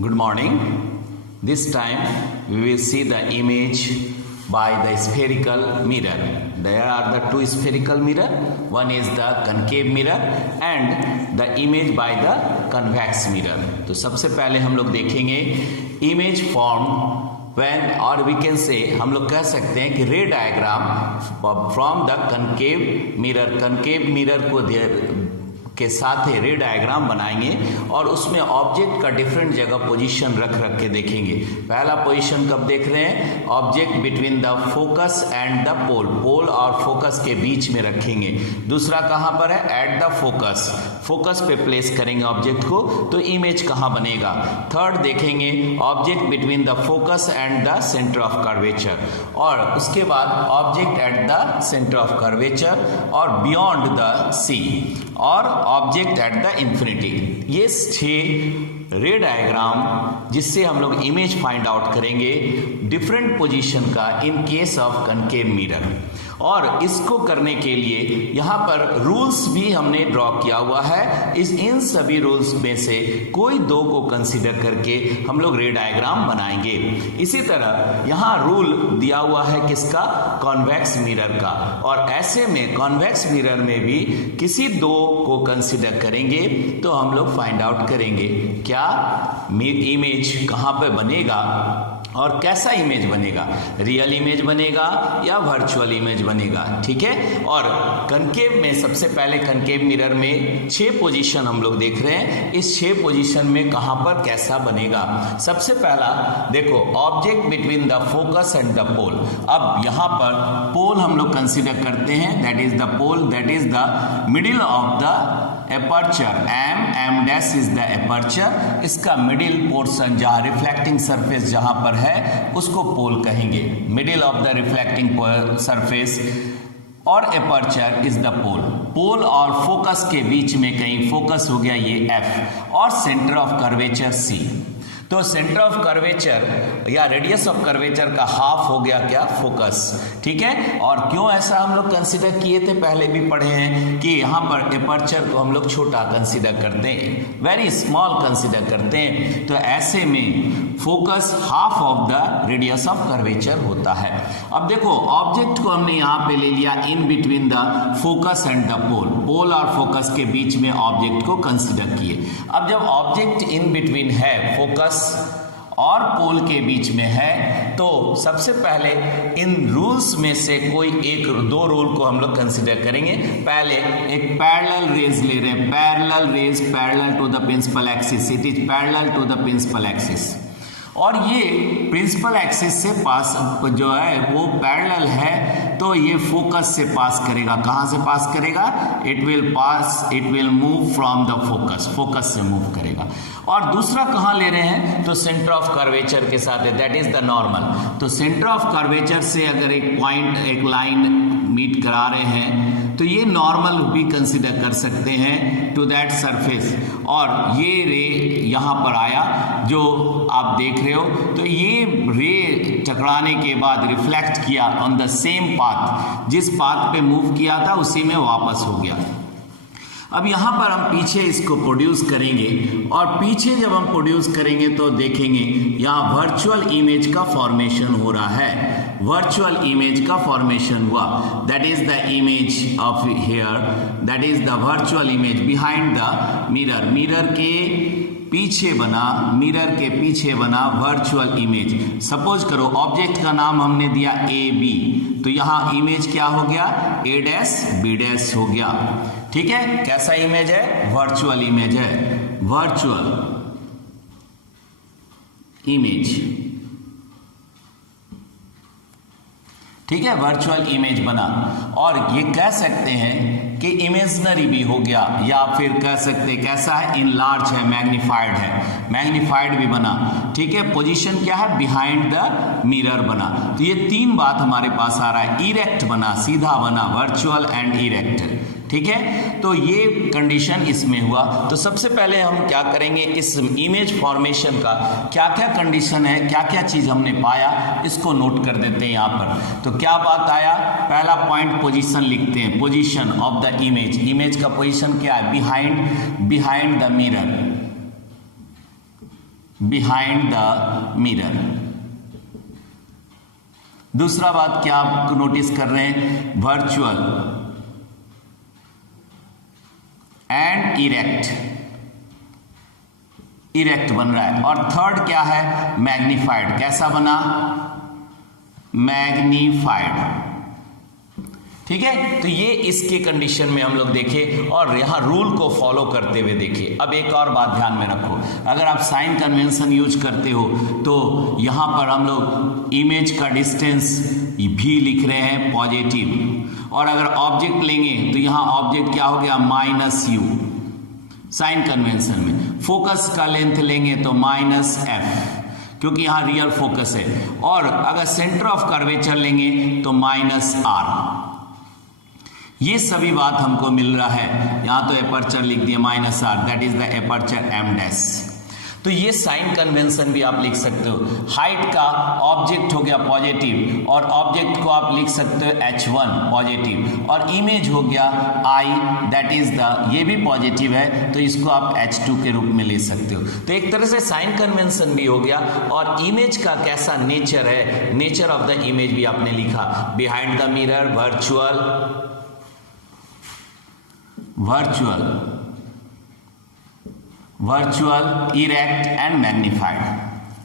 Good morning. This time we will see the image by the spherical mirror. There are the two spherical mirror. One is the concave mirror and the image by the convex mirror. तो सबसे पहले हम लोग देखेंगे image formed when, और we can say हम लोग कह सकते हैं कि रे diagram from the concave mirror को के साथ ही रे डायग्राम बनाएंगे और उसमें ऑब्जेक्ट का डिफरेंट जगह पोजीशन रख के देखेंगे। पहला पोजीशन कब देख रहे हैं? Object between the focus and the pole, pole और फोकस के बीच में रखेंगे। दूसरा कहां पर है? एट द फोकस पे प्लेस करेंगे ऑब्जेक्ट को, तो इमेज कहां बनेगा? थर्ड देखेंगे object between the focus and the centre of curvature, और उसके बाद object at the centre of curvature और बियॉन्ड द सी, और ऑब्जेक्ट एट द इंफिनिटी। ये 6 रे डायग्राम जिससे हम लोग इमेज फाइंड आउट करेंगे डिफरेंट पोजीशन का in case of concave mirror. और इसको करने के लिए यहाँ पर रूल्स भी हमने ड्रॉ किया हुआ है। इन सभी रूल्स में से कोई 2 को कंसीडर करके हम लोग रे डायग्राम बनाएंगे। इसी तरह यहाँ रूल दिया हुआ है किसका? कॉन्वेक्स मिरर का, और ऐसे में कॉन्वेक्स मिरर में भी किसी 2 को कंसीडर करेंगे तो हम लोग फाइंड आउट करेंगे क्या इमेज कहाँ पे बनेगा और कैसा इमेज बनेगा, रियल इमेज बनेगा या वर्चुअल इमेज बनेगा। ठीक है। और कनकेव में सबसे पहले कनकेव मिरर में 6 पोजीशन हम लोग देख रहे हैं। इस 6 पोजीशन में कहां पर कैसा बनेगा? सबसे पहला देखो, object between the focus and the pole. अब यहां पर पोल हम लोग कंसीडर करते हैं, that is the pole, that is the middle of the aperture, M dash is the aperture. इसका मिडिल पोर्शन जहां रिफ्लेक्टिंग सरफेस जहां पर है उसको पोल कहेंगे। Middle of the reflecting surface और aperture is the pole. Pole और focus के बीच में कहीं फोकस हो गया ये एफ, और सेंटर ऑफ कर्वेचर सी। तो सेंटर ऑफ कर्वेचर या रेडियस ऑफ कर्वेचर का हाफ हो गया क्या? फोकस। ठीक है। और क्यों ऐसा हम लोग कंसीडर किए थे? पहले भी पढ़े हैं कि यहाँ पर एपर्चर को हम लोग छोटा कंसीडर करते हैं, वेरी स्मॉल कंसीडर करते हैं। तो ऐसे में focus half of the radius of curvature होता है। अब देखो, ऑब्जेक्ट को हमने यहाँ पे ले लिया in between the focus and the pole, pole और फोकस के बीच में ऑब्जेक्ट को कंसीडर किए। अब जब ऑब्जेक्ट इन बिटवीन है, फोकस और पोल के बीच में है, तो सबसे पहले इन रूल्स में से कोई 1-2 रूल को हम लोग कंसीडर करेंगे। पहले एक पैरेलल रेज ले रहे हैं, parallel rays parallel to the principal axis, it is parallel to the principal axis, और ये प्रिंसिपल एक्सिस से पास जो है वो पैरेलल है, तो ये फोकस से पास करेगा। कहां से पास करेगा? It will move from the focus से मूव करेगा। और दूसरा कहां ले रहे हैं? तो सेंटर ऑफ कर्वेचर के साथ है, दैट इज द नॉर्मल। तो सेंटर ऑफ कर्वेचर से अगर एक पॉइंट, एक लाइन मीट करा रहे हैं तो ये नॉर्मल भी कंसीडर कर सकते हैं टू दैट सरफेस, और ये रे यहां पर आया जो आप देख रहे हो, तो ये रे टकराने के बाद रिफ्लेक्ट किया ऑन द सेम पाथ, जिस पाथ पे मूव किया था उसी में वापस हो गया। अब यहाँ पर हम पीछे इसको प्रोड्यूस करेंगे, और पीछे जब हम प्रोड्यूस करेंगे तो देखेंगे यहाँ वर्चुअल इमेज का फॉर्मेशन हो रहा है, वर्चुअल इमेज का फॉर्मेशन हुआ, that is the image of here, that is the virtual image behind the mirror. Mirror के पीछे बना वर्चुअल इमेज। सपोज करो ऑब्जेक्ट का नाम हमने दिया ए बी, तो यहाँ इमेज क्या हो गया? ए डैश बी डैश हो गया। ठीक है। कैसा इमेज है? वर्चुअल इमेज है, वर्चुअल इमेज। ठीक है, वर्चुअल इमेज बना। और ये कह सकते हैं कि इमेजिनरी भी हो गया, या फिर कह सकते कैसा है? इनलार्ज है, मैग्नीफाइड है, मैग्नीफाइड भी बना। ठीक है। पोजीशन क्या है? बिहाइंड द मिरर बना। तो ये 3 बात हमारे पास आ रहा है। इरेक्ट बना, सीधा बना, वर्चुअल एंड इरेक्ट। ठीक है। तो ये कंडीशन इसमें हुआ। तो सबसे पहले हम क्या करेंगे, इस इमेज फॉर्मेशन का क्या क्या कंडीशन है, क्या क्या चीज हमने पाया, इसको नोट कर देते हैं यहाँ पर। तो क्या बात आया? पहला पॉइंट पोजीशन लिखते हैं, position of the image. Image का पोजीशन क्या है? Behind the mirror. Behind the mirror. दूसरा बात क्या आप नोटिस कर रहे हैं, वर्चुअल एंड इरेक्ट बन रहा है। और थर्ड क्या है, मैग्नीफाइड। कैसा बना, मैग्नीफाइड। ठीक है, तो ये इसके कंडीशन में हम लोग देखें और यहां रूल को फॉलो करते हुए देखिए। अब एक और बात ध्यान में रखो, अगर आप साइन कन्वेंशन यूज करते हो तो यहां पर हम लोग इमेज का डिस्टेंस भी लिख रहे हैं पॉजिटिव, और अगर ऑब्जेक्ट लेंगे तो यहां ऑब्जेक्ट क्या हो गया, -u साइन कन्वेंशन में। फोकस का लेंथ लेंगे तो -f, क्योंकि यहां रियल फोकस है। और अगर सेंटर ऑफ कर्वेचर लेंगे तो -r। ये सभी बात हमको मिल रहा है। यहां तो एपर्चर लिख दिया -r, that is the aperture m'। तो ये साइन कन्वेंशन भी आप लिख सकते हो। हाइट का ऑब्जेक्ट हो गया पॉजिटिव, और ऑब्जेक्ट को आप लिख सकते हो h1 पॉजिटिव, और इमेज हो गया I, दैट इज द, ये भी पॉजिटिव है तो इसको आप h2 के रूप में ले सकते हो। तो एक तरह से साइन कन्वेंशन भी हो गया, और इमेज का कैसा नेचर है, नेचर ऑफ द इमेज भी आपने लिखा। Behind the mirror, virtual, erect and magnified.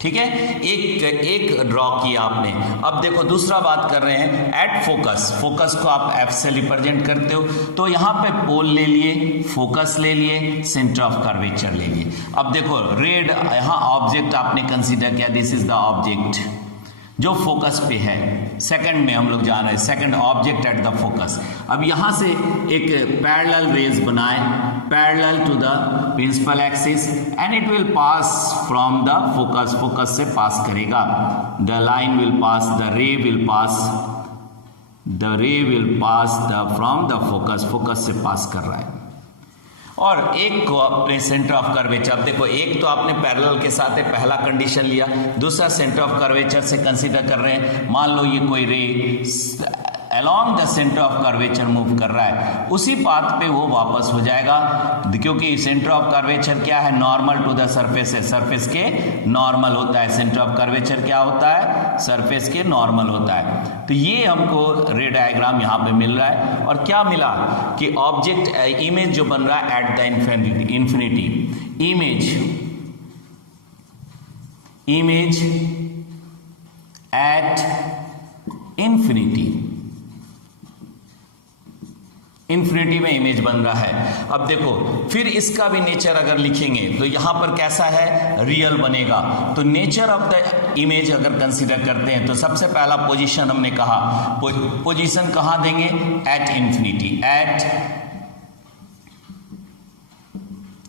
ठीक है, एक ड्रॉ किया आपने। अब देखो दूसरा बात कर रहे हैं, एट फोकस को आप F से रिप्रेजेंट करते हो, तो यहां पे पोल ले लिए, फोकस ले लिए, सेंटर ऑफ कर्वेचर ले लिए। अब देखो रेड, यहां ऑब्जेक्ट आपने कंसीडर किया, दिस इज द ऑब्जेक्ट जो फोकस पे है। सेकंड में हम लोग जान रहे हैं, second object at the focus. अब यहां से एक पैरेलल रेज बनाए, parallel to the principal axis, and it will pass from the focus से पास करेगा। The line will pass, the ray will pass from the focus से pass कर रहा है। और एक को अपने सेंटर ऑफ कर्वेचर, अब देखो एक तो आपने पैरेलल के साथ पहला कंडीशन लिया, दूसरा सेंटर ऑफ कर्वेचर से कंसीडर कर रहे हैं। मान लो ये कोई रे along the centre of curvature move कर रहा है, उसी पाथ पे वो वापस हो जाएगा, क्योंकि सेंटर ऑफ कर्वेचर क्या है, नॉर्मल टू द सरफेस है, सरफेस के नॉर्मल होता है। सेंटर ऑफ कर्वेचर क्या होता है, सरफेस के नॉर्मल होता है। तो ये हमको रे डायग्राम यहाँ पे मिल रहा है। और क्या मिला कि ऑब्जेक्ट इमेज जो बन रहा है at the infinity, image at infinity में इमेज बन रहा है। अब देखो फिर इसका भी नेचर अगर लिखेंगे तो यहां पर कैसा है, रियल बनेगा। तो नेचर ऑफ द इमेज अगर कंसीडर करते हैं तो सबसे पहला पोजीशन हमने कहा, पोजीशन कहां देंगे, एट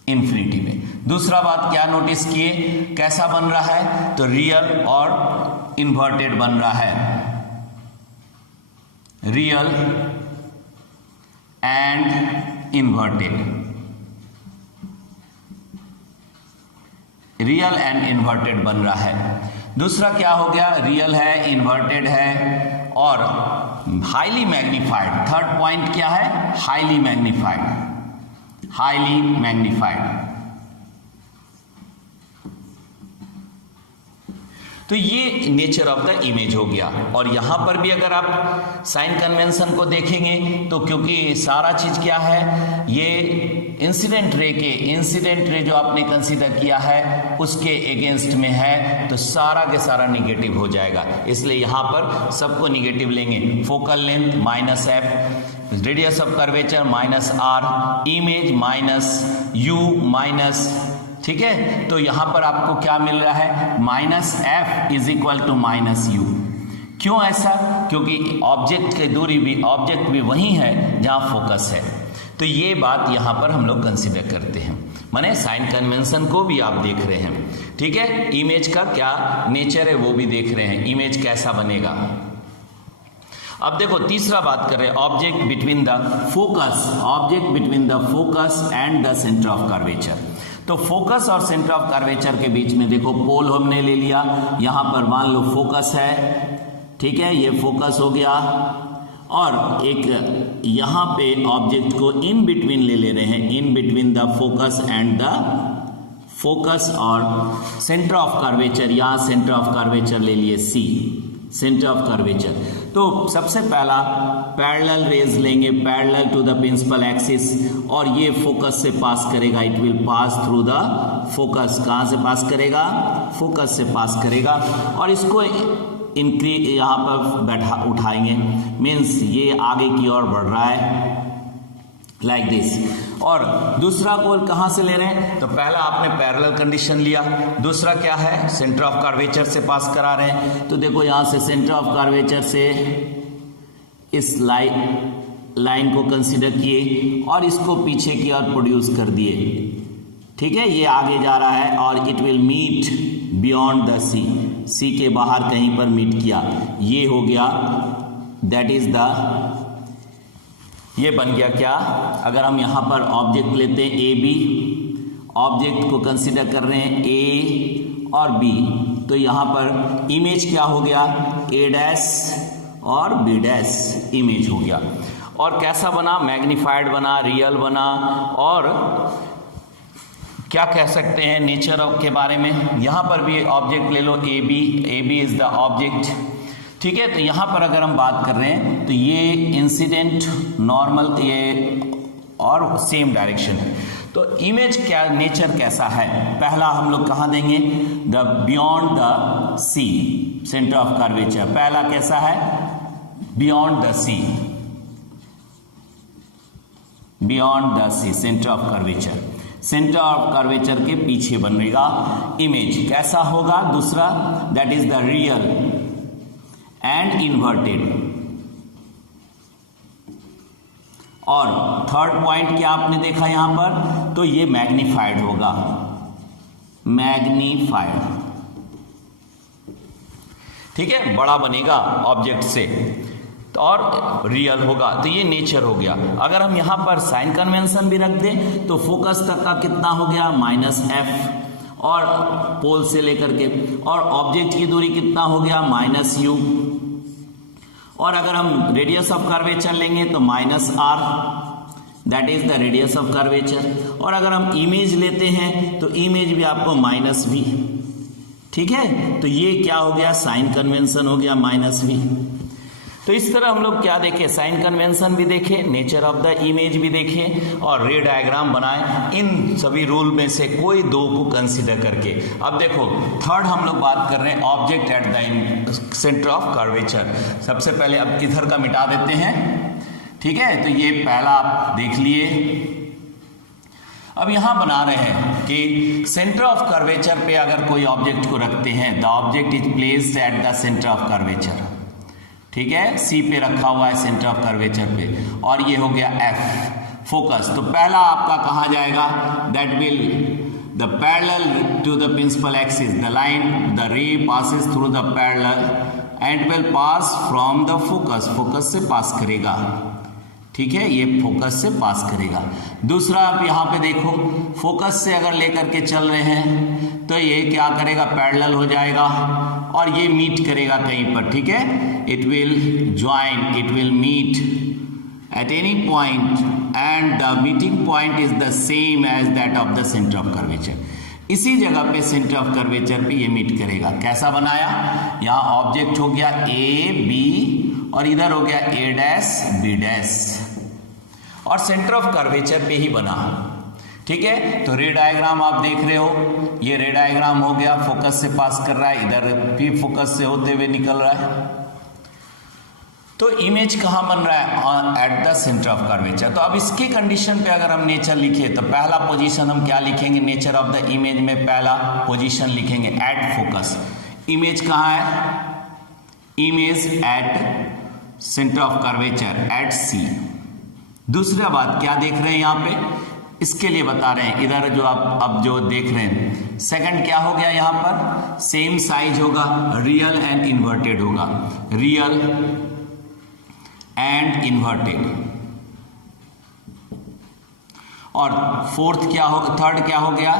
इन्फिनिटी में। दूसरा बात क्या नोटिस किए, कैसा बन रहा है, तो रियल और इन्वर्टेड बन रहा है, real and inverted, real and inverted बन रहा है। दूसरा क्या हो गया, रियल है, इन्वर्टेड है और हाईली मैग्नीफाइड। थर्ड पॉइंट क्या है, हाईली मैग्नीफाइड। तो ये नेचर ऑफ द इमेज हो गया। और यहां पर भी अगर आप साइन कन्वेंशन को देखेंगे तो क्योंकि सारा चीज क्या है, ये इंसिडेंट रे जो आपने कंसीडर किया है उसके अगेंस्ट में है, तो सारा के सारा निगेटिव हो जाएगा। इसलिए यहां पर सबको निगेटिव लेंगे। Focal length -f, radius of curvature -r, image -u ठीक है। तो यहां पर आपको क्या मिल रहा है, -f is equal to -u। क्यों ऐसा, क्योंकि ऑब्जेक्ट की दूरी भी, ऑब्जेक्ट भी वही है जहां फोकस है। तो ये बात यहां पर हम लोग कंसीडर करते हैं, माने साइन कन्वेंशन को भी आप देख रहे हैं। ठीक है, इमेज का क्या नेचर है वो भी देख रहे हैं, इमेज कैसा बनेगा। अब देखो तीसरा बात कर रहे हैं, object between the focus and the centre of curvature. तो फोकस और सेंटर ऑफ कर्वेचर के बीच में देखो पोल हमने ले लिया। यहां पर मान लो फोकस है, ठीक है, ये फोकस हो गया, और एक यहां पे ऑब्जेक्ट को इन बिटवीन ले रहे हैं, in between the focus and the focus और सेंटर ऑफ कर्वेचर, यहाँ सेंटर ऑफ कर्वेचर ले लिए सी, सेंटर ऑफ कर्वेचर। तो सबसे पहला पैरेलल रेज लेंगे parallel to the principal axis, और ये फोकस से पास करेगा, it will pass through the focus. कहाँ से पास करेगा? फोकस से पास करेगा, और इसको इंक्रीज यहाँ पर बैठा उठाएंगे, मीन्स ये आगे की ओर बढ़ रहा है लाइक दिस। और दूसरा गोल कहाँ से ले रहे हैं? तो पहला आपने पैरेलल कंडीशन लिया, दूसरा क्या है? सेंटर ऑफ कर्वेचर से पास करा रहे हैं। तो देखो यहाँ से सेंटर ऑफ कर्वेचर से इस लाइन को कंसीडर किए और इसको पीछे की ओर प्रोड्यूस कर दिए, ठीक है। ये आगे जा रहा है और it will meet beyond the C, C के बाहर कहीं पर मीट किया, ये हो गया, दैट इज द, ये बन गया क्या? अगर हम यहाँ पर ऑब्जेक्ट लेते हैं ए बी, ऑब्जेक्ट को कंसीडर कर रहे हैं ए और बी, तो यहाँ पर इमेज क्या हो गया? ए डैश और बी डैश इमेज हो गया। और कैसा बना? मैग्नीफाइड बना, रियल बना। और क्या कह सकते हैं नेचर के बारे में? यहाँ पर भी ऑब्जेक्ट ले लो A B is the object, ठीक है। तो यहाँ पर अगर हम बात कर रहे हैं तो ये इंसिडेंट नॉर्मल ये और सेम डायरेक्शन है। तो इमेज क्या, नेचर कैसा है? पहला हम लोग कहाँ देंगे? The beyond the C, centre of curvature. पहला कैसा है? Beyond the C, beyond the C, centre of curvature, centre of curvature के पीछे बनेगा इमेज। कैसा होगा? दूसरा that is the real and inverted. और थर्ड पॉइंट क्या आपने देखा यहां पर? तो ये मैग्नीफाइड होगा, मैग्नीफाइड, ठीक है, बड़ा बनेगा ऑब्जेक्ट से, और रियल होगा। तो ये नेचर हो गया। अगर हम यहां पर साइन कन्वेंशन भी रख दें तो फोकस तक का कितना हो गया? -f, और पोल से लेकर के, और ऑब्जेक्ट की दूरी कितना हो गया? -u। और अगर हम रेडियस ऑफ कर्वेचर लेंगे तो -r, that is the radius of curvature. और अगर हम इमेज लेते हैं तो इमेज भी आपको -v, ठीक है। तो ये क्या हो गया? साइन कन्वेंशन हो गया -v। तो इस तरह हम लोग क्या देखें? साइन कन्वेंशन भी देखें, नेचर ऑफ द इमेज भी देखें, और रे डायग्राम बनाएं, इन सभी रूल में से कोई दो को कंसीडर करके। अब देखो थर्ड हम लोग बात कर रहे हैं object at the centre of curvature. सबसे पहले अब इधर का मिटा देते हैं, ठीक है। तो ये पहला आप देख लिए। अब यहां बना रहे हैं कि सेंटर ऑफ कर्वेचर पे अगर कोई ऑब्जेक्ट को रखते हैं, the object is placed at the centre of curvature, ठीक है, सी पे रखा हुआ है सेंटर ऑफ कर्वेचर पे, और ये हो गया एफ, फोकस। तो पहला आपका कहा जाएगा? That will the parallel to the principal axis, the line, the ray passes through the parallel and will pass from the focus, focus से पास करेगा, ठीक है, ये फोकस से पास करेगा। दूसरा आप यहाँ पे देखो, फोकस से अगर लेकर के चल रहे हैं तो ये क्या करेगा? पैरेलल हो जाएगा और ये मीट करेगा कहीं पर, ठीक है। It will join, it will meet at any point and the meeting point is the same as that of the centre of curvature. इसी जगह पे सेंटर ऑफ कर्वेचर पे ये मीट करेगा। कैसा बनाया? यहाँ ऑब्जेक्ट हो गया ए बी और इधर हो गया ए डैश बी डैश, और सेंटर ऑफ कर्वेचर पे ही बना, ठीक है। तो रे डायग्राम आप देख रहे हो, ये रे डायग्राम हो गया, फोकस से पास कर रहा है, इधर भी फोकस से होते हुए निकल रहा है। तो इमेज कहाँ बन रहा है? At the centre of curvature. तो अब इसकी कंडीशन पे अगर हम नेचर लिखे तो पहला पोजीशन हम क्या लिखेंगे? नेचर ऑफ द इमेज में पहला पोजीशन लिखेंगे एट फोकस। इमेज कहाँ है? Image at centre of curvature at C. दूसरा बात क्या देख रहे हैं यहाँ पे? इसके लिए बता रहे हैं, इधर जो आप अब जो देख रहे हैं, सेकंड क्या हो गया यहाँ पर? सेम साइज होगा, रियल एंड इन्वर्टेड होगा, रियल एंड इन्वर्टेड। और फोर्थ क्या हो, थर्ड क्या हो गया?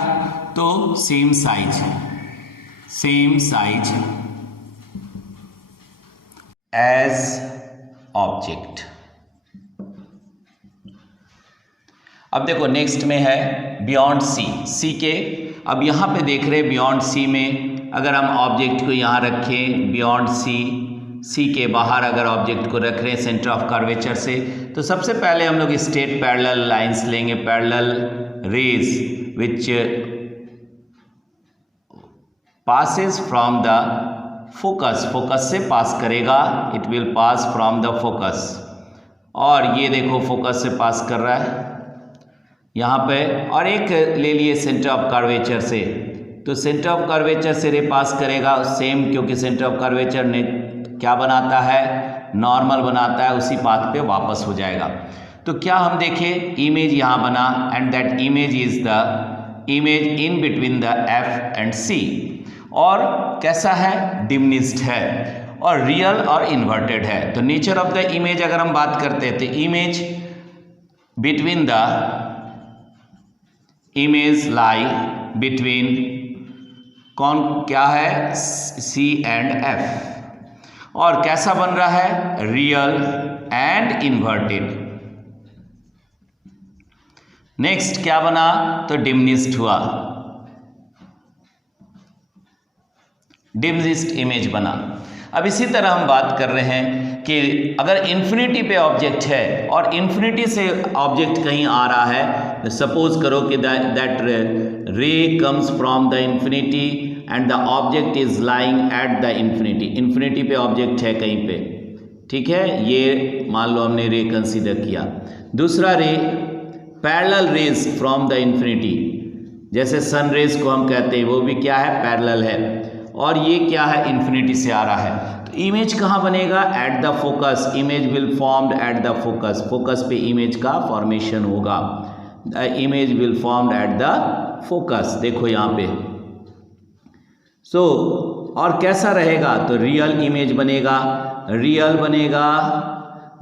तो same size, same size as object. अब देखो नेक्स्ट में है बियॉन्ड सी, सी के अब यहाँ पे देख रहे हैं बियॉन्ड सी में अगर हम ऑब्जेक्ट को यहाँ रखें बियॉन्ड सी के बाहर अगर ऑब्जेक्ट को रख रहे हैं सेंटर ऑफ कर्वेचर से, तो सबसे पहले हम लोग स्ट्रेट पैरेलल लाइंस लेंगे, parallel raise which passes from the focus से पास करेगा, it will pass from the focus. और ये देखो फोकस से पास कर रहा है यहाँ पे, और एक ले लिए सेंटर ऑफ कर्वेचर से, तो सेंटर ऑफ कर्वेचर से रे पास करेगा सेम, क्योंकि सेंटर ऑफ कर्वेचर ने क्या बनाता है, नॉर्मल बनाता है, उसी पाथ पे वापस हो जाएगा। तो क्या हम देखें इमेज यहाँ बना, and that image is the image in between the F and C, और कैसा है, डिमिनिश्ड है और रियल और इन्वर्टेड है। तो नेचर ऑफ द इमेज अगर हम बात करते हैं तो image between the image lie between कौन क्या है, सी एंड एफ, और कैसा बन रहा है, रियल एंड इन्वर्टेड। नेक्स्ट क्या बना, तो डिमिनिश्ड हुआ, डिमिनिश्ड इमेज बना। अब इसी तरह हम बात कर रहे हैं कि अगर इन्फिनिटी पे ऑब्जेक्ट है और इन्फिनिटी से ऑब्जेक्ट कहीं आ रहा है, तो सपोज करो कि दैट रे comes from the infinity and the object is lying at the infinity, infinity पे ऑब्जेक्ट है कहीं पे, ठीक है, ये मान लो हमने रे कंसीडर किया। दूसरा ray parallel raise from the infinity, जैसे सन रेज को हम कहते हैं, वो भी क्या है, पैरेलल है, और ये क्या है, इन्फिनिटी से आ रहा है। तो इमेज कहाँ बनेगा, eight the focus, image will formed at the focus, focus पे इमेज का फॉर्मेशन होगा, the image will formed at the focus, देखो यहाँ पे। सो और कैसा रहेगा, तो रियल इमेज बनेगा, रियल बनेगा,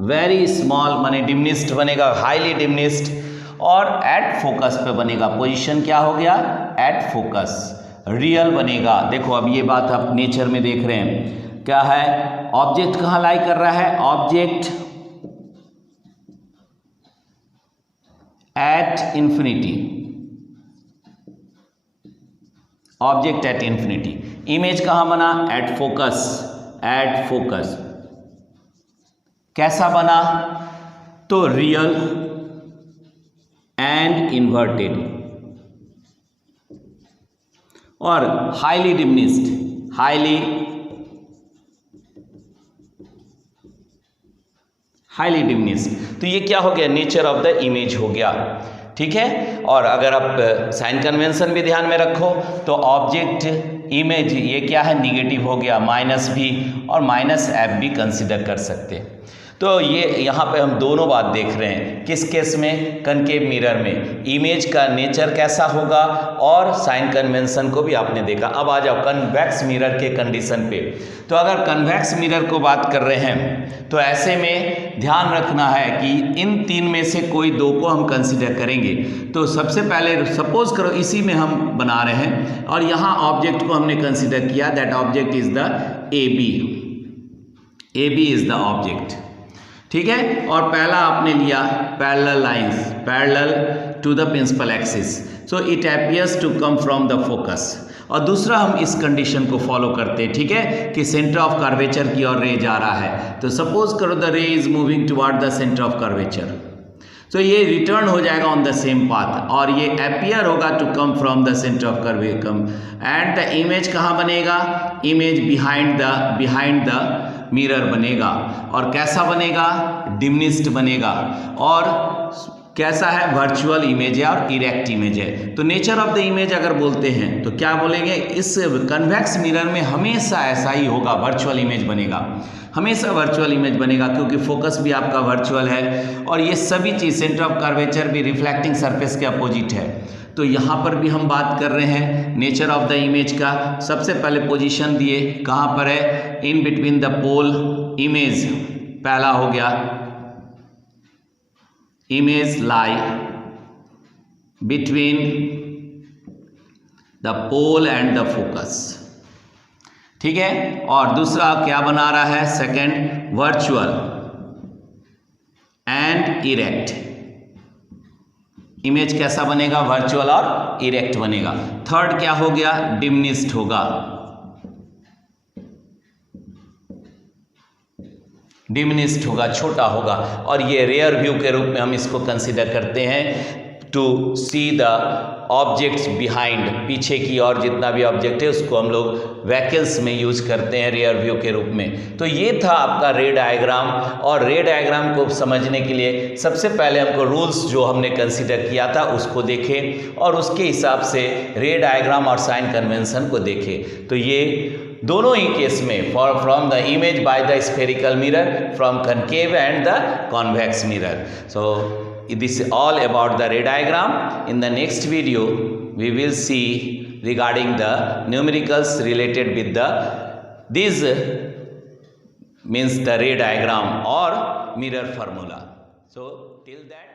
वेरी स्मॉल माने डिमिनिश्ड बनेगा, हाईली डिमिनिश्ड, और एट फोकस पे बनेगा, पोजीशन क्या हो गया, एट फोकस, रियल बनेगा। देखो अब ये बात आप नेचर में देख रहे हैं, क्या है, ऑब्जेक्ट कहाँ लाई कर रहा है, object at infinity, object at infinity, image कहाँ बना, एट फोकस, एट फोकस, कैसा बना, तो रियल एंड इन्वर्टेड, और हाईली डिमिनिश्ड, हाईली डिमिनिश्ड। तो ये क्या हो गया, नेचर ऑफ द इमेज हो गया, ठीक है। और अगर आप साइन कन्वेंशन भी ध्यान में रखो तो ऑब्जेक्ट इमेज ये क्या है, निगेटिव हो गया, माइनस भी और माइनस एफ भी कंसिडर कर सकते हैं। तो ये यहाँ पे हम दोनों बात देख रहे हैं, किस केस में, कनकेव मिरर में इमेज का नेचर कैसा होगा, और साइन कन्वेंशन को भी आपने देखा। अब आ जाओ कन्वेक्स मिरर के कंडीशन पे। तो अगर कन्वेक्स मिरर को बात कर रहे हैं तो ऐसे में ध्यान रखना है कि इन तीन में से कोई दो को हम कंसिडर करेंगे। तो सबसे पहले सपोज करो इसी में हम बना रहे हैं और यहाँ ऑब्जेक्ट को हमने कंसिडर किया, that object is the A B is the object, ठीक है। और पहला आपने लिया parallel lines, parallel to the principal axis, so it appears to come from the focus. और दूसरा हम इस कंडीशन को फॉलो करते हैं, ठीक है, कि सेंटर ऑफ कर्वेचर की ओर रे जा रहा है। तो सपोज करो द रे is moving toward the centre of curvature, तो ये रिटर्न हो जाएगा ऑन द सेम पाथ, और ये अपीयर होगा to come from the centre of curvature, and the image कहाँ बनेगा, इमेज बिहाइंड द मिरर बनेगा। और कैसा बनेगा, डिमिनिश्ड बनेगा, और कैसा है, वर्चुअल इमेज है और इरेक्ट इमेज है। तो नेचर ऑफ द इमेज अगर बोलते हैं तो क्या बोलेंगे, इस कन्वेक्स मिरर में हमेशा ऐसा ही होगा, वर्चुअल इमेज बनेगा, हमेशा वर्चुअल इमेज बनेगा, क्योंकि फोकस भी आपका वर्चुअल है और ये सभी चीज़ सेंटर ऑफ कर्वेचर भी रिफ्लेक्टिंग सरफेस के अपोजिट है। तो यहाँ पर भी हम बात कर रहे हैं नेचर ऑफ द इमेज का। सबसे पहले पोजीशन दिए, कहाँ पर है, in between the pole image, पहला हो गया image lie between the pole and the focus, ठीक है। और दूसरा क्या बना रहा है, second virtual and erect, image कैसा बनेगा, वर्चुअल और इरेक्ट बनेगा। थर्ड क्या हो गया, डिमिनिश्ड होगा, डिमिनिश्ड होगा, छोटा होगा। और ये रेयर व्यू के रूप में हम इसको कंसीडर करते हैं to see the objects behind, पीछे की और जितना भी ऑब्जेक्ट है उसको हम लोग वैकल्स में यूज करते हैं रेयर व्यू के रूप में। तो ये था आपका रे डायग्राम। और रे डायग्राम को समझने के लिए सबसे पहले हमको रूल्स जो हमने कंसीडर किया था उसको देखें और उसके हिसाब से रे डायग्राम और साइन कन्वेंशन को देखें। तो ये दोनों ही केस में from the image by the spherical mirror, from concave and the convex mirror. So this is all about the ray diagram. In the next video we will see regarding the numericals related with the this means the ray diagram or mirror formula. So till that